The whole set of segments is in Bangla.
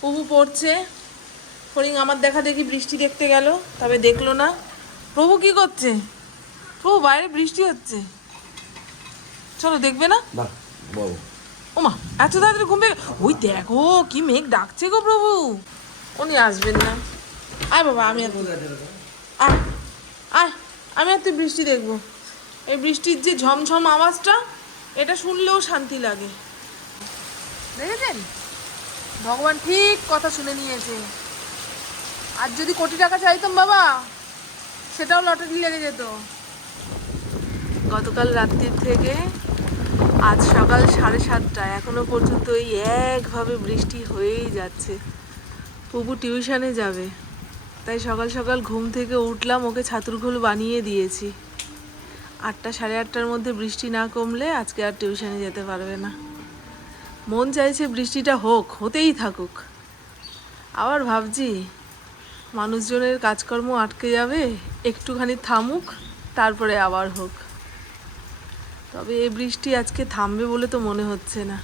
প্রভু পড়ছে, ফড়িং আমার দেখা দেখি বৃষ্টি দেখতে গেল, তবে দেখলো না। প্রভু কি করছে? প্রভু বাইরে বৃষ্টি হচ্ছে, চলো দেখবে না? ওমা এত তাড়াতাড়ি ঘুম পেয়ে, ওই দেখো কি মেঘ ডাকছে গো প্রভু। উনি আসবেন না। আয় বাবা, আমি আর আয় আয়, আমি আর তুই বৃষ্টি দেখবো। এই বৃষ্টির যে ঝমঝম আওয়াজটা, এটা শুনলেও শান্তি লাগে। দেখেছেন, ভগবান ঠিক কথা শুনে নিয়েছে। আর যদি কোটি টাকা চাইতাম বাবা, সেটাও লটারি লেগে যেত। গতকাল রাত্রির থেকে আজ সকাল 7:30 এখনো পর্যন্ত এই একভাবে বৃষ্টি হয়েই যাচ্ছে। প্রভু টিউশনে যাবে, তাই সকাল সকাল ঘুম থেকে উঠলাম, ওকে ছাতুর ঘোল বানিয়ে দিয়েছি। 8টা 8:30টার মধ্যে বৃষ্টি না কমলে আজকে আর টিউশনে যেতে পারবে না। মন চাইছে বৃষ্টিটা হোক, হতেই থাকুক। আবার ভাবছি মানুষজনের কাজকর্ম আটকে যাবে, একটুখানি থামুক, তারপরে আবার হোক। তবে এই বৃষ্টি আজকে থামবে বলে তো মনে হচ্ছে না।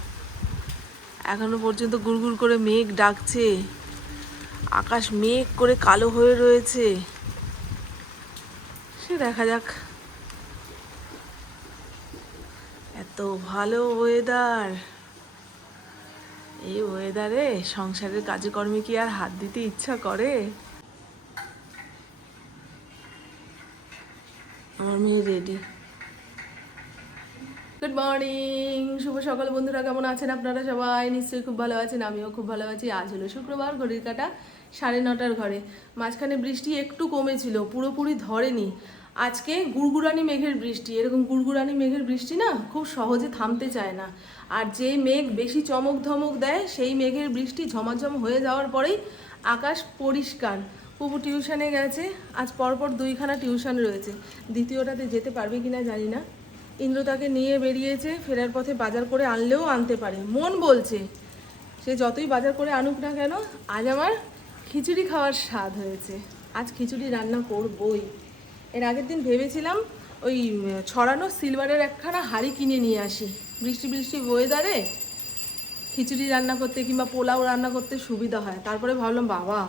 এখনো পর্যন্ত গুড়গুড় করে মেঘ ডাকছে, আকাশ মেঘ করে কালো হয়ে রয়েছে। সে দেখা যাক। এত ভালো ওয়েদার, এই ওয়েদারে সংসারের কাজে কর্মে কি আর হাত দিতে ইচ্ছা করে? আমার মেয়ে রেডি। গুড মর্নিং, শুভ সকাল বন্ধুরা, কেমন আছেন আপনারা সবাই? নিশ্চয়ই খুব ভালো আছেন, আমিও খুব ভালো আছি। আজ হলো শুক্রবার, ঘড়ির কাঁটা 9:30 ঘরে। মাঝখানে বৃষ্টি একটু কমেছিল, পুরোপুরি ধরেনি। আজকে গুড়গুড়ানি মেঘের বৃষ্টি। এরকম গুড়গুড়ানি মেঘের বৃষ্টি না খুব সহজে থামতে চায় না। আর যে মেঘ বেশি চমক ধমক দেয়, সেই মেঘের বৃষ্টি ঝমাঝম হয়ে যাওয়ার পরেই আকাশ পরিষ্কার। প্রভু টিউশনে গেছে, আজ পরপর 2খানা টিউশন রয়েছে। দ্বিতীয়টাতে যেতে পারবে কিনা জানি না। ইন্দ্র তাকে নিয়ে বেরিয়েছে, ফেরার পথে বাজার করে আনলেও আনতে পারে, মন বলছে। সে যতই বাজার করে আনুক না কেন, আজ আমার খিচুড়ি খাওয়ার স্বাদ হয়েছে। আজ খিচুড়ি রান্না করবই। এর আগের দিন ভেবেছিলাম ওই ছড়ানো সিলভারের একখানা হাঁড়ি কিনে নিয়ে আসি, বৃষ্টি বৃষ্টি ওয়েদারে খিচুড়ি রান্না করতে কিংবা পোলাও রান্না করতে সুবিধা হয়। তারপরে ভাবলাম বাবা,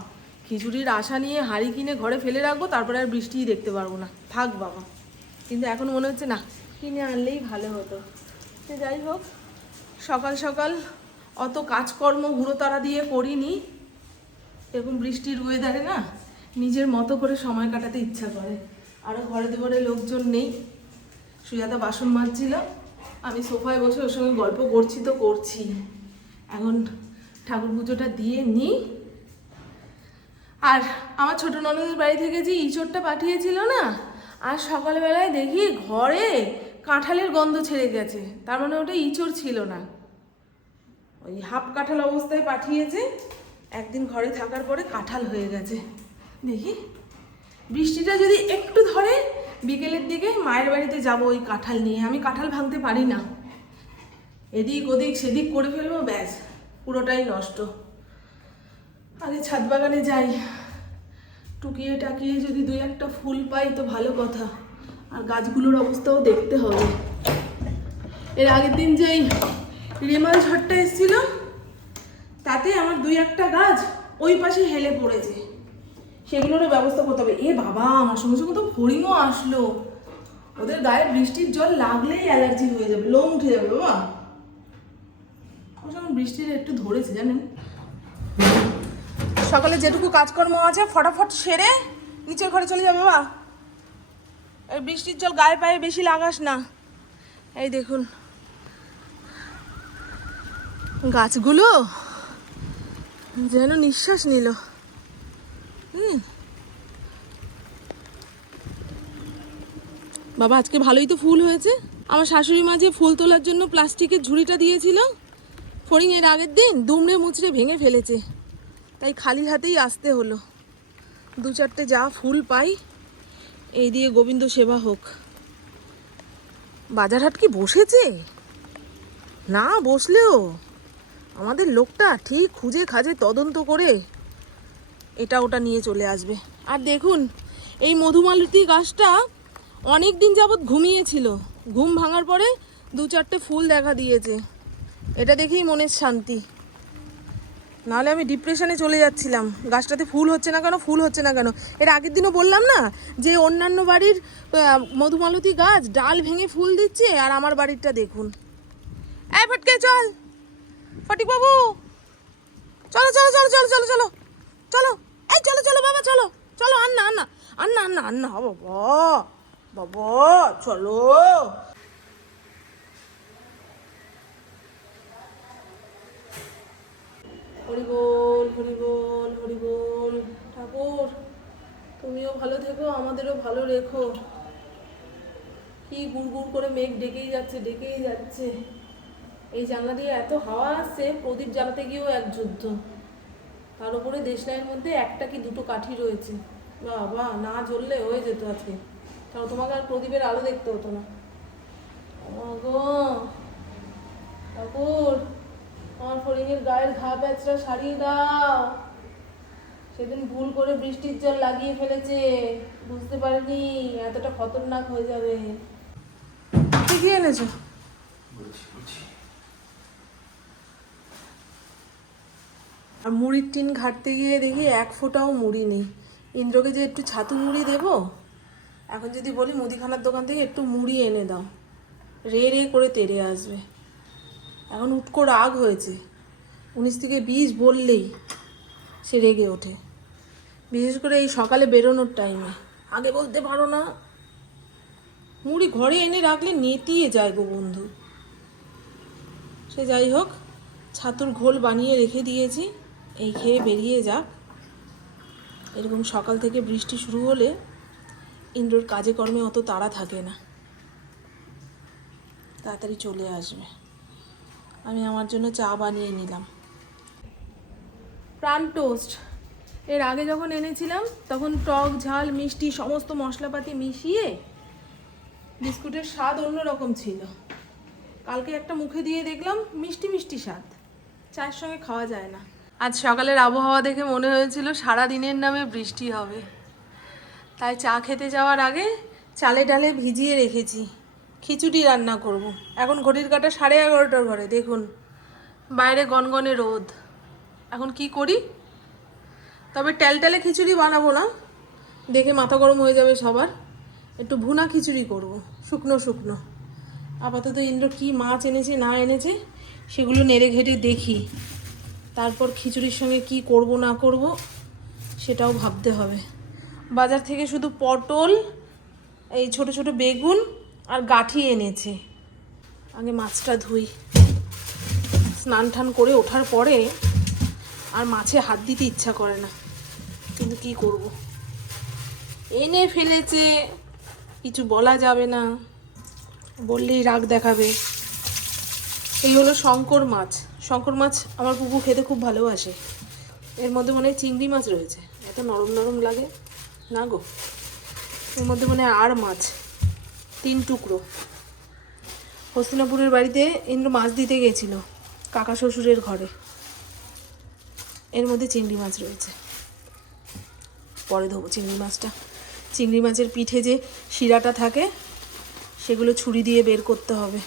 খিচুড়ির আশা নিয়ে হাঁড়ি কিনে ঘরে ফেলে রাখবো, তারপরে আর বৃষ্টিই দেখতে পারবো না, থাক বাবা। কিন্তু এখন মনে হচ্ছে না, কিনে আনলেই ভালো হতো। সে যাই হোক, সকাল সকাল অত কাজকর্ম হুড়োতাড়া দিয়ে করিনি। এরকম বৃষ্টির ওয়েদারে না নিজের মতো করে সময় কাটাতে ইচ্ছা করে। আরও ঘরে দুয়ারে লোকজন নেই। সুজাতা বাসন মাজছিল, আমি সোফায় বসে ওর সঙ্গে গল্প করছি তো করছি। এখন ঠাকুর পুজোটা দিয়ে নিই। আর আমার ছোট ননদের বাড়ি থেকে যে ইঁচড়টা পাঠিয়েছিল না, আর সকালবেলায় দেখি ঘরে কাঁঠালের গন্ধ ছেড়ে গেছে। তার মানে ওটা ইঁচড় ছিল না, ওই হাফ কাঁঠাল অবস্থায় পাঠিয়েছে। একদিন ঘরে থাকার পরে কাঁঠাল হয়ে গেছে। দেখি বৃষ্টিটা যদি একটু ধরে, বিকেলের দিকে মায়ের বাড়িতে যাব ওই কাঁঠাল নিয়ে। আমি কাঁঠাল ভাঙতে পারি না, এদিক ওদিক সেদিক করে ফেলবো, ব্যাস পুরোটাই নষ্ট। আগে ছাদ বাগানে যাই, টুকিয়ে টাকিয়ে যদি 2-1টা ফুল পাই তো ভালো কথা। আর গাছগুলোর অবস্থাও দেখতে হবে। এর আগের দিন যে রেমাল ঝড়টা এসেছিল, তাতে আমার 2-1টা গাছ ওই পাশে হেলে পড়েছে, সেগুলোরও ব্যবস্থা করতে হবে। এ বাবা, আমার সঙ্গে সঙ্গে তো ফড়িংও আসলো। ওদের গায়ে বৃষ্টির জল লাগলেই অ্যালার্জি হয়ে যাবে, লোম উঠে যাবে বাবা। যখন বৃষ্টির একটু ধরেছে জানেন, সকালে যেটুকু কাজকর্ম আছে ফটাফট সেরে নিচের ঘরে চলে যাবে বাবা। এই বৃষ্টির জল গায়ে পায়ে বেশি লাগাস না। এই দেখুন গাছগুলো যেন নিঃশ্বাস নিল। বাবা আজকে ভালোই তো ফুল হয়েছে। আমার শাশুড়ি মা যে ফুল তোলার জন্য প্লাস্টিকের ঝুড়িটা দিয়েছিল, ফড়িং এর আগের দিন দুমড়ে মুচড়ে ভেঙে ফেলেছে, তাই খালি হাতেই আসতে হলো। 2-4টে যা ফুল পাই এই দিয়ে গোবিন্দ সেবা হোক। বাজার হাট কি বসেছে? না বসলেও আমাদের লোকটা ঠিক খুঁজে খাজে তদন্ত করে এটা ওটা নিয়ে চলে আসবে। আর দেখুন এই মধুমালতী গাছটা অনেক দিন যাবৎ ঘুমিয়েছিল, ঘুম ভাঙার পরে 2-4টে ফুল দেখা দিয়েছে। এটা দেখেই মনের শান্তি। নাহলে আমি ডিপ্রেশনে চলে যাচ্ছিলাম। গাছটাতে ফুল হচ্ছে না কেন, ফুল হচ্ছে না কেন। এর আগের দিনও বললাম না যে অন্যান্য বাড়ির মধুমালতী গাছ ডাল ভেঙে ফুল দিচ্ছে, আর আমার বাড়িরটা দেখুন। এই ফটকে চল, ফটিক বাবু চলো চলো চলো চলো চলো চলো চলো, এই চলো চলো বাবা চলো চলো, আন্না আন্না আন্না আন্না আন্না বাবা বাবা চলো। হরি বল হরি বল হরি বল। ঠাকুর তুমিও ভালো থেকো, আমাদেরও ভালো রেখো। কি গুড় গুড় করে মেঘ ডেকেই যাচ্ছে ডেকেই যাচ্ছে। এই জানলা দিয়ে এত হাওয়া আসছে, প্রদীপ জ্বালাতে গিয়েও এক যুদ্ধ। তার উপরে দেশলাইয়ের মধ্যে একটা কি দুটো কাঠি রয়েছে। বাবা না জ্বললে হয়ে যেত আজকে, কারণ তোমাকে আর প্রদীপের আলো দেখতে হতো না। গো ঠাকুর, আমার ফড়িংয়ের গায়ের ঘা প্যাচটা সারিয়ে দাও। সেদিন ভুল করে বৃষ্টির জল লাগিয়ে ফেলেছে, বুঝতে পারিনি এতটা খতরনাক হয়ে যাবে। কি এনেছো? আর মুড়ির টিন ঘাটতে গিয়ে দেখি এক ফোঁটাও মুড়ি নেই। ইন্দ্রকে যে একটু ছাতু মুড়ি দেবো, এখন যদি বলি মুদিখানার দোকান থেকে একটু মুড়ি এনে দাও, রে রে করে তেড়ে আসবে। এখন উটকো রাগ হয়েছে, 19 থেকে 20 বললেই সে রেগে ওঠে, বিশেষ করে এই সকালে বেরোনোর টাইমে। আগে বলতে পারো না? মুড়ি ঘরে এনে রাখলে নেতিয়ে যায় গো বন্ধু। সে যাই হোক, ছাতুর ঘোল বানিয়ে রেখে দিয়েছি, এই খেয়ে বেরিয়ে যাক। এরকম সকাল থেকে বৃষ্টি শুরু হলে ইন্দ্রর কাজে কর্মে অত তাড়া থাকে না, তাড়াতাড়ি চলে আসবে। আমি আমার জন্য চা বানিয়ে নিলাম। প্রাণ টোস্ট এর আগে যখন এনেছিলাম তখন টক ঝাল মিষ্টি সমস্ত মশলাপাতি মিশিয়ে বিস্কুটের স্বাদ অন্যরকম ছিল। কালকে একটা মুখে দিয়ে দেখলাম মিষ্টি মিষ্টি স্বাদ, চায়ের সঙ্গে খাওয়া যায় না। আজ সকালের আবহাওয়া দেখে মনে হয়েছিল সারা দিনের নামে বৃষ্টি হবে, তাই চা খেতে যাওয়ার আগে চালে ডালে ভিজিয়ে রেখেছি। খিচুড়ি রান্না করব। এখন ঘড়ির কাঁটা 11:30 ঘরে, দেখুন বাইরে গনগনে রোদ। এখন কি করি? তবে টেলটেলে খিচুড়ি বানাবো না, দেখে মাথা গরম হয়ে যাবে সবার। একটু ভুনা খিচুড়ি করব, শুকনো শুকনো। আপাতত ইন্দ্র কি মাছ এনেছে না এনেছে সেগুলো নেড়ে ঘেটে দেখি, তারপর খিচুড়ির সঙ্গে কি করব না করব সেটাও ভাবতে হবে। বাজার থেকে শুধু পটল, এই ছোট ছোট বেগুন আর গাঠি এনেছে। আগে মাছটা ধুই, স্নান টান করে ওঠার পরে আর মাছে হাত দিতে ইচ্ছা করে না, কিন্তু কি করব, এনে ফেলেছে, কিছু বলা যাবে না, বললেই রাগ দেখাবে। এই হলো শঙ্কর মাছ। শঙ্কর মাছ আমার পুকু খেতে খুব ভালোবাসে। এর মধ্যে মনে হয় চিংড়ি মাছ রয়েছে, এত নরম নরম লাগে না গো। এর মধ্যে মনে হয় আর মাছ 3 টুকরো। হস্তিনাপুরের বাড়িতে ইন্দ্র মাছ দিতে গেছিল কাকা শ্বশুরের ঘরে, এর মধ্যে চিংড়ি মাছ রয়েছে। পরে ধোবো চিংড়ি মাছটা। চিংড়ি মাছের পিঠে যে শিরাটা থাকে সেগুলো ছুরি দিয়ে বের করতে হবে,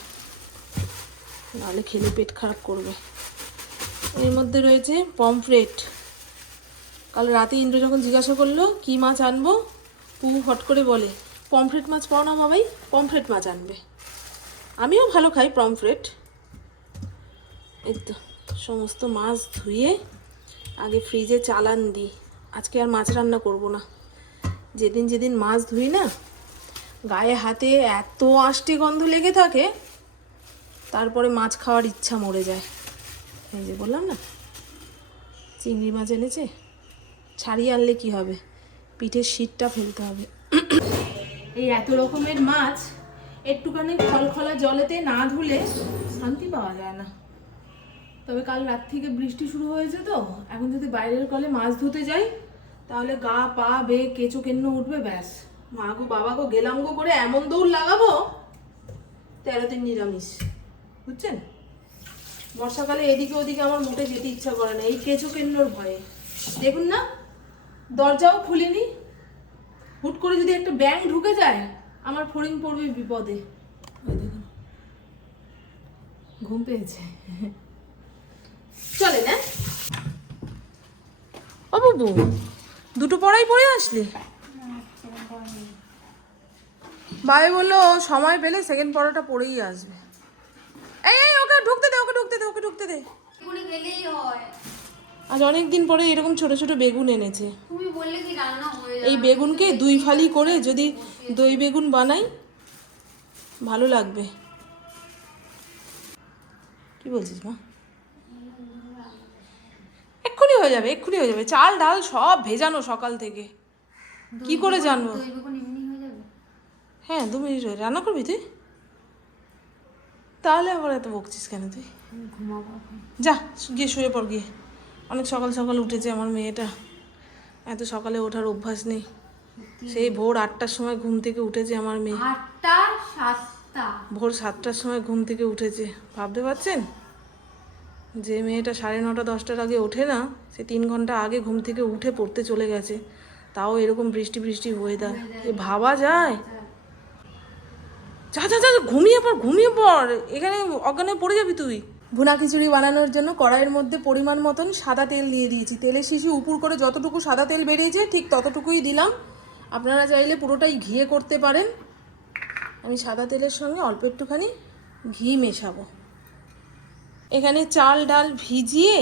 নাহলে খেলে পেট খারাপ করবে। এর মধ্যে রয়েছে পমফ্রেট। কাল রাতে ইন্দ্র যখন জিজ্ঞাসা করলো কি মাছ আনবো, পুহু হট করে বলে পমফ্রেট মাছ পাও না বাবাই, পমফ্রেট মাছ আনবে। আমিও ভালো খাই পমফ্রেট। এই তো সমস্ত মাছ ধুয়ে আগে ফ্রিজে চালান দিই। আজকে আর মাছ রান্না করব না। যেদিন যেদিন মাছ ধুই না, গায়ে হাতে এত আষ্টে গন্ধ লেগে থাকে, তারপরে মাছ খাওয়ার ইচ্ছা মরে যায়। এই যে বললাম না চিংড়ি মাছ এনেছে, ছাড়িয়ে আনলে কি হবে, পিঠের শীতটা ফেলতে হবে। এই এত রকমের মাছ একটুখানি খলখলা জলেতে না ধুলে শান্তি পাওয়া যায় না। তবে কাল রাত থেকে বৃষ্টি শুরু হয়েছে, তো এখন যদি বাইরের কলে মাছ ধুতে যাই তাহলে গা পা বে কেঁচো কেন্ন উঠবে, ব্যাস মা গো বাবা গো গেলাম গো করে এমন দৌড় লাগাবো 13 দিন নিরামিষ, বুঝছেন। বর্ষাকালে এদিকে ওদিকে আমার মোটে যেতে ইচ্ছা করে না, এই কেঁচো কেন্নর ভয়ে। দেখুন না দরজাও খুলিনি, হুট করে যদি একটা ব্যাঙ ঢুকে যায় আমার ফড়িং পড়বে বিপদে। দেখুন ঘুম পেয়েছে, চলে না। ও বাবু, দুটো পড়াই পড়ে আসলি? ভাই বললো সময় পেলে সেকেন্ড পড়াটা পড়েই আসবে। এই এই ওকে ঢুকতে দে, ওকে ঢুকতে দে, ওকে ঢুকতে দে। আজ অনেকদিন পরে এরকম ছোট ছোট বেগুন এনেছে। তুমি বললে কি রান্না হয়ে যাবে? এই বেগুনকে দুই ফালি করে যদি দই বেগুন বানাই ভালো লাগবে। কি বলছিস মা? এক্ষুনি হয়ে যাবে, এক্ষুনি হয়ে যাবে। চাল ডাল সব ভেজানো সকাল থেকে, কি করে জানবো? দই বেগুন এমনি হয়ে যাবে? হ্যাঁ 2 মিনিট হয়ে রান্না করবি তুই? তাহলে আবার এত বকছিস কেন তুই? ঘুমাবো এখন। যা গিয়ে শুয়ে পড় গিয়ে। অনেক সকাল সকাল উঠেছে আমার মেয়েটা, এত সকালে ওঠার অভ্যাস নেই। সেই ভোর 8টার সময় ঘুম থেকে উঠেছে আমার মেয়ে। 8টা 7টা? ভোর 7টার সময় ঘুম থেকে উঠেছে, ভাবতে পারছেন? যে মেয়েটা 9:30 10টার আগে ওঠে না, সে 3 ঘন্টা আগে ঘুম থেকে উঠে পড়তে চলে গেছে, তাও এরকম বৃষ্টি বৃষ্টি ওয়েদার, এ ভাবা যায়? যা যা যা ঘুমিয়ে পড়, ঘুমিয়ে পড়, এখানে অজ্ঞান হয়ে পড়ে যাবি তুই। ভুনা খিচুড়ি বানানোর জন্য কড়াইয়ের মধ্যে পরিমাণ মতন সাদা তেল দিয়ে দিয়েছি। তেলের শিশি উপর করে যতটুকু সাদা তেল বেরিয়েছে ঠিক ততটুকুই দিলাম। আপনারা চাইলে পুরোটাই ঘিয়ে করতে পারেন। আমি সাদা তেলের সঙ্গে অল্প একটুখানি ঘি মেশাবো। এখানে চাল ডাল ভিজিয়ে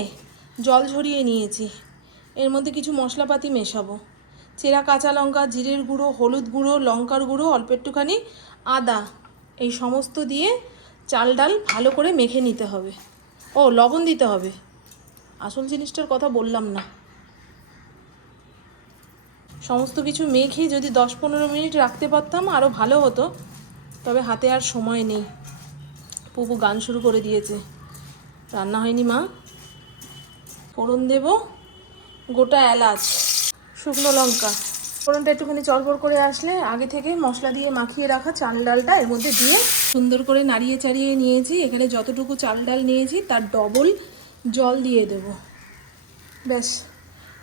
জল ঝরিয়ে নিয়েছি, এর মধ্যে কিছু মশলাপাতি মেশাবো। চেরা কাঁচা লঙ্কা, জিরের গুঁড়ো, হলুদ গুঁড়ো, লঙ্কার গুঁড়ো, অল্প একটুখানি আদা, এই সমস্ত দিয়ে চাল ডাল ভালো করে মেখে নিতে হবে। ও লবণ দিতে হবে, আসল জিনিসটার কথা বললাম না। সমস্ত কিছু মেখে যদি 10-15 মিনিট রাখতে পারতাম আরও ভালো হতো, তবে হাতে আর সময় নেই। পুপু গান শুরু করে দিয়েছে। রান্না হয়নি মা? ফোড়ন দেব গোটা এলাচ, শুকনো লঙ্কা। ফোড়নটা একটুখানি চড়বড় করে আসলে আগে থেকে মশলা দিয়ে মাখিয়ে রাখা চাল ডালটা এর মধ্যে দিয়ে সুন্দর করে নাড়িয়ে চাড়িয়ে নিয়েছি। এখানে যতটুকু চাল ডাল নিয়েছি তার ডবল জল দিয়ে দেব। ব্যাস,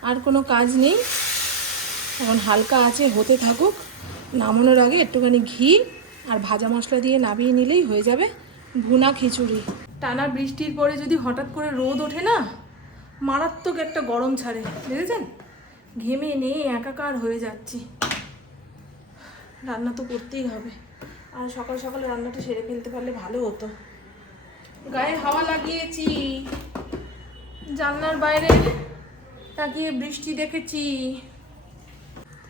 আর কোনো কাজ নেই। এখন হালকা আছে হতে থাকুক। নামানোর আগে একটুখানি ঘি আর ভাজা মশলা দিয়ে নামিয়ে নিলেই হয়ে যাবে ভুনা খিচুড়ি। টানা বৃষ্টির পরে যদি হঠাৎ করে রোদ ওঠে না, মারাত্মক একটা গরম ছাড়ে, বুঝেছেন? ঘেমে নিয়ে একাকার হয়ে যাচ্ছি। রান্না তো করতেই হবে, আর সকাল সকাল রান্নাটা সেরে ফেলতে পারলে ভালো হতো। গায়ে হাওয়া লাগিয়েছি, জানলার বাইরে তাকিয়ে বৃষ্টি দেখেছি।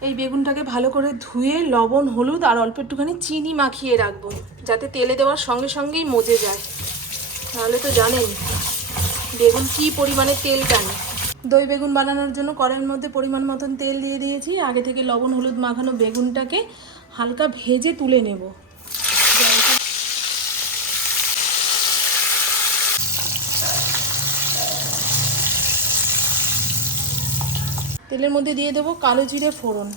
এই বেগুনটাকে ভালো করে ধুয়ে লবণ হলুদ আর অল্প একটুখানি চিনি মাখিয়ে রাখবো, যাতে তেলে দেওয়ার সঙ্গে সঙ্গেই মজে যায়। তাহলে তো জানেন বেগুন কী পরিমাণে তেল টানে। দই বেগুন বানানোর জন্য কড়াইয়ের মধ্যে পরিমাণ মতন তেল দিয়ে দিয়েছি। আগে থেকে লবণ হলুদ মাখানো বেগুনটাকে হালকা ভেজে তুলে নেব। তেলের মধ্যে দিয়ে দেবো কালো জিরে ফোড়ন।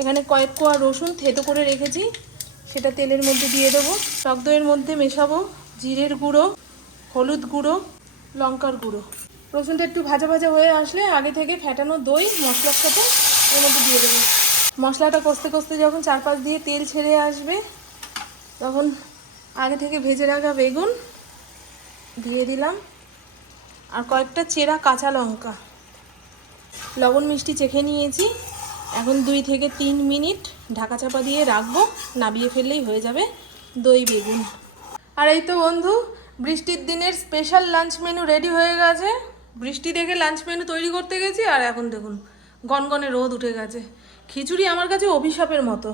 এখানে কয়েক কোয়া রসুন থেতো করে রেখেছি, সেটা তেলের মধ্যে দিয়ে দেবো। টক দইয়ের মধ্যে মেশাবো জিরের গুঁড়ো, হলুদ গুঁড়ো, লঙ্কার গুঁড়ো। রসুনটা একটু ভাজা ভাজা হয়ে আসলে আগে থেকে ফেটানো দই মশলার সাথে এর মধ্যে দিয়ে দেবো। মশলাটা কষতে কষতে যখন 4-5 দিয়ে তেল ছেড়ে আসবে, তখন আগে থেকে ভেজে রাখা বেগুন দিয়ে দিলাম, আর কয়েকটা চেরা কাঁচা লঙ্কা। লবণ মিষ্টি চেখে নিয়েছি। এখন 2 থেকে 3 মিনিট ঢাকা চাপা দিয়ে রাখবো, নাবিয়ে ফেললেই হয়ে যাবে দই বেগুন। আর এই তো বন্ধু, বৃষ্টির দিনের স্পেশাল লাঞ্চ মেনু রেডি হয়ে গেছে। বৃষ্টি দেখে লাঞ্চ মেনু তৈরি করতে গেছি, আর এখন দেখুন গনগনে রোদ উঠে গেছে। খিচুড়ি আমার কাছে অভিশাপের মতো,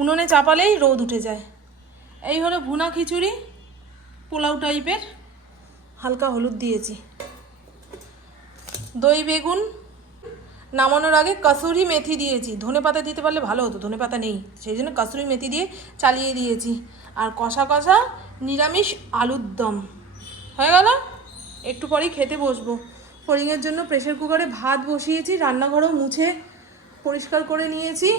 উনুনে চাপালেই রোদ উঠে যায়। এই হলো ভুনা খিচুড়ি, পোলাও টাইপের, হালকা হলুদ দিয়েছি। দই বেগুন, নামানোর আগে কসুরি মেথি দিয়েছি। ধনেপাতা দিতে পারলে ভালো হতো, ধনেপাতা নেই, সেই জন্য কসুরি মেথি দিয়ে চালিয়ে দিয়েছি। আর কষা কষা নিরামিষ আলুর দম হয়ে গেল। একটু পরেই খেতে বসবো। ফড়িংয়ের জন্য প্রেসার কুকারে ভাত বসিয়েছি, রান্নাঘরও মুছে পরিষ্কার করে নিয়েছি।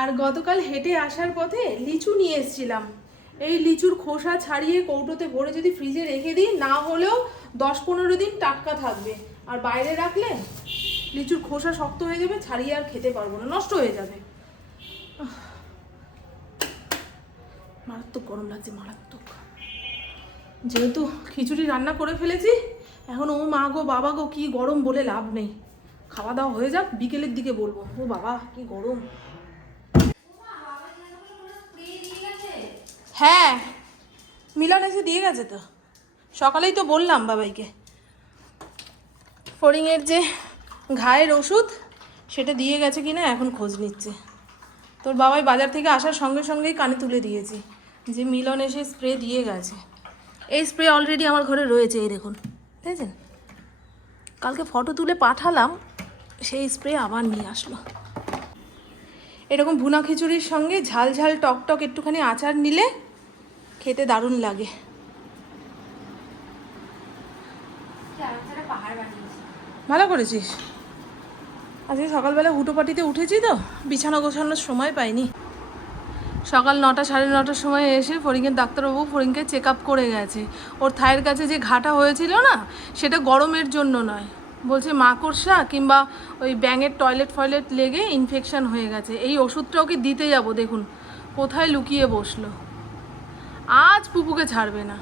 আর গতকাল হেঁটে আসার পথে লিচু নিয়ে এসেছিলাম। এই লিচুর খোসা ছাড়িয়ে কৌটোতে ভরে যদি ফ্রিজে রেখে দিই, না হলেও 10-15 দিন টাটকা থাকবে। আর বাইরে রাখলে লিচুর খোসা শক্ত হয়ে যাবে, ছাড়িয়ে আর খেতে পারবো না, নষ্ট হয়ে যাবে। মারাত্মক গরম লাগছে, মারাত্মক। যেহেতু খিচুড়ি রান্না করে ফেলেছি, এখন ও মা গো বাবা গো কি গরম বলে লাভ নেই, খাওয়া দাওয়া হয়ে যাক, বিকেলের দিকে বলবো। ও বাবা কি গরম। হ্যাঁ মিলন এসে দিয়ে গেছে তো, সকালেই তো বললাম বাবাইকে। ফড়িংয়ের যে ঘায়ের ওষুধ সেটা দিয়ে গেছে কিনা এখন খোঁজ নিচ্ছে। তোর বাবাই বাজার থেকে আসার সঙ্গে সঙ্গেই কানে তুলে দিয়েছি যে মিলন এসে স্প্রে দিয়ে গেছে। এই স্প্রে অলরেডি আমার ঘরে রয়েছে, এই দেখুন, দেখেছেন? কালকে ফটো তুলে পাঠালাম, সেই স্প্রে আবার নিয়ে আসলো। এরকম ভুনা খিচুড়ির সঙ্গে ঝাল ঝাল টক টক একটুখানি আচার নিলে খেতে দারুণ লাগে। পাহাড় বানিয়েছি। ভালো করেছিস। আজকে সকালবেলা হুটোপাটিতে উঠেছি তো, বিছানা গোছানোর সময় পাইনি। সকাল 9টা 9:30টার সময় এসে ফড়িংয়ের ডাক্তারবাবু ফড়িংকে চেক আপ করে গেছে। ওর থায়ের কাছে যে ঘাটা হয়েছিল না, সেটা গরমের জন্য নয়, বলছে মাকড়সা কিংবা ওই ব্যাঙের টয়লেট লেগে ইনফেকশন হয়ে গেছে। এই ওষুধটা ওকে দিতে যাব, দেখুন কোথায় লুকিয়ে বসলো। আজ পুপুকে ছাড়বে না,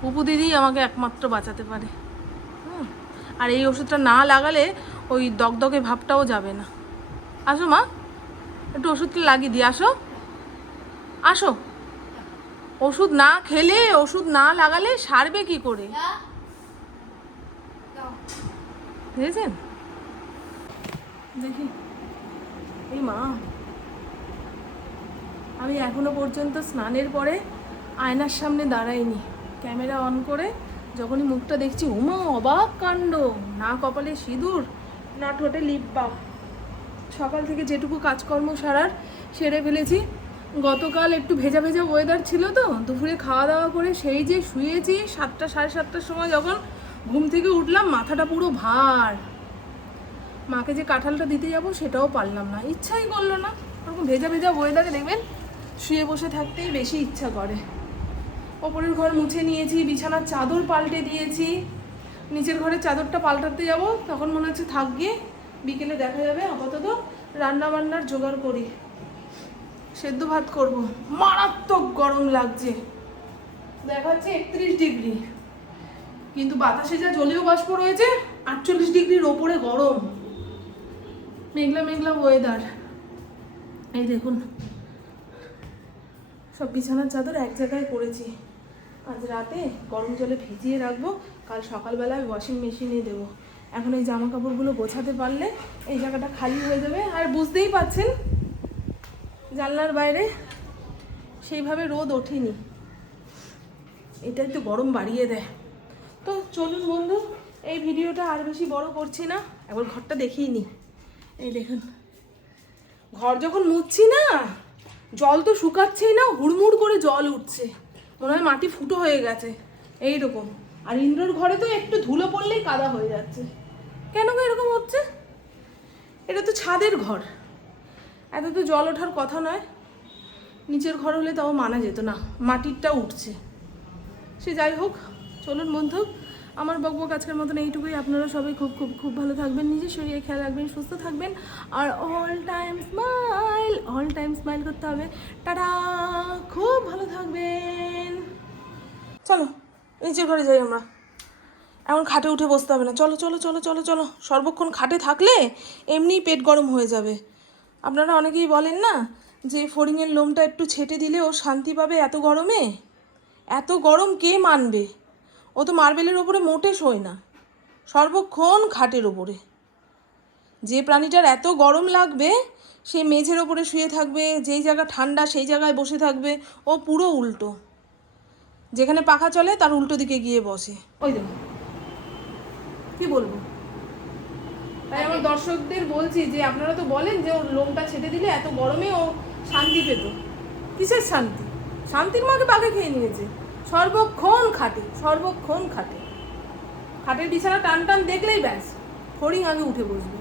পুপু দিদি আমাকে একমাত্র বাঁচাতে পারে। আর এই ওষুধটা না লাগালে ওই দগদগে ভাবটাও যাবে না। আসো মা, একটু ওষুধটা লাগিয়ে দিই, আসো আসো। ওষুধ না খেলে, ওষুধ না লাগালে সারবে কি করে, বুঝেছেন? দেখি এই মা, আমি এখনো পর্যন্ত স্নানের পরে আয়নার সামনে দাঁড়াইনি। ক্যামেরা অন করে যখনই মুখটা দেখছি, ওমা অবাক কাণ্ড, না কপালে সিঁদুর না ঠোঁটে লিপ বাম। সকাল থেকে যেটুকু কাজকর্ম সারার সেরে ফেলেছি। গতকাল একটু ভেজা ভেজা ওয়েদার ছিল তো, দুপুরে খাওয়া দাওয়া করে সেই যে শুয়েছি 7টা 7:30টার সময় যখন ঘুম থেকে উঠলাম, মাথাটা পুরো ভার। মাকে যে কাঁঠালটা দিতে যাব সেটাও পারলাম না, ইচ্ছাই করলো না। ওরকম ভেজা ভেজা ওয়েদারে দেখবেন শুয়ে বসে থাকতেই বেশি ইচ্ছা করে। ওপরের ঘর মুছে নিয়েছি, বিছানার চাদর পাল্টে দিয়েছি। নিচের ঘরের চাদরটা পাল্টাতে যাব, তখন মনে হচ্ছে থাক গিয়ে, বিকেলে দেখা যাবে। আপাতত রান্না বান্নার জোগাড় করি। সেদ্ধ ভাত করব, মারাত্মক গরম লাগছে, দেখাচ্ছে 31 ডিগ্রি, কিন্তু বাতাসে যা জলীয় বাষ্প রয়েছে 48 ডিগ্রির ওপরে গরম। মেঘলা মেঘলা ওয়েদার। এই দেখুন সব বিছানার চাদর এক জায়গায় করেছি। আজ রাতে গরম জলে ভিজিয়ে রাখবো, কাল সকালবেলায় ওয়াশিং মেশিনে দেবো। এখন এই জামা কাপড়গুলো গোছাতে পারলে এই জায়গাটা খালি হয়ে যাবে। আর বুঝতেই পাচ্ছেন জানলার বাইরে সেইভাবে রোদ ওঠেনি, এটা একটু গরম বাড়িয়ে দেয়। তো চলুন বন্ধু, এই ভিডিওটা আর বেশি বড় করছি না, একবার ঘরটা দেখিয়ে নি। এই দেখুন, ঘর যখন মুছছি না, জল তো শুকাচ্ছেই না, হুড়মুড় করে জল উঠছে, মনে হয় মাটি ফুটো হয়ে গেছে এইরকম। আর ইন্দ্রর ঘরে তো একটু ধুলো পড়লেই কাদা হয়ে যাচ্ছে। কেন এরকম হচ্ছে? এটা তো ছাদের ঘর, এত তো জল ওঠার কথা নয়। নিচের ঘর হলে তাও মানা যেত না, মাটিরটা উঠছে। সে যাই হোক, চলুন বন্ধু, আমার বকবক আজকের মতন এইটুকুই। আপনারা সবাই খুব খুব খুব ভালো থাকবেন, নিজের শরীরে খেয়াল রাখবেন, সুস্থ থাকবেন, আর অল টাইম স্মাইল করতে হবে। টাটা, খুব ভালো থাকবেন। চলো নিচের ঘরে যাই আমরা, এখন খাটে উঠে বসতে হবে না। চলো চলো চলো চলো চলো, সর্বক্ষণ খাটে থাকলে এমনিই পেট গরম হয়ে যাবে। আপনারা অনেকেই বলেন না যে ফড়িংয়ের লোমটা একটু ছেটে দিলে ও শান্তি পাবে, এত গরমে। এত গরম কে মানবে? ও তো মার্বেলের ওপরে মোটে শোয় না, সর্বক্ষণ খাটের ওপরে। যে প্রাণীটার এত গরম লাগবে সে মেঝের ওপরে শুয়ে থাকবে, যেই জায়গা ঠান্ডা সেই জায়গায় বসে থাকবে। ও পুরো উল্টো, যেখানে পাখা চলে তার উল্টো দিকে গিয়ে বসে। ওই দেখুন, কি বলবো। তাই আমার দর্শকদের বলছি যে আপনারা তো বলেন যে ওর লোমটা ছেটে দিলে এত গরমে ও শান্তি পেত। কিসের শান্তি? শান্তির মাকে বাঘে খেয়ে নিয়েছে। সর্বক্ষণ খাটে, সর্বক্ষণ খাটে। খাটের বিছানা টান টান দেখলেই ব্যাস ফড়িং আগে উঠে বসবে।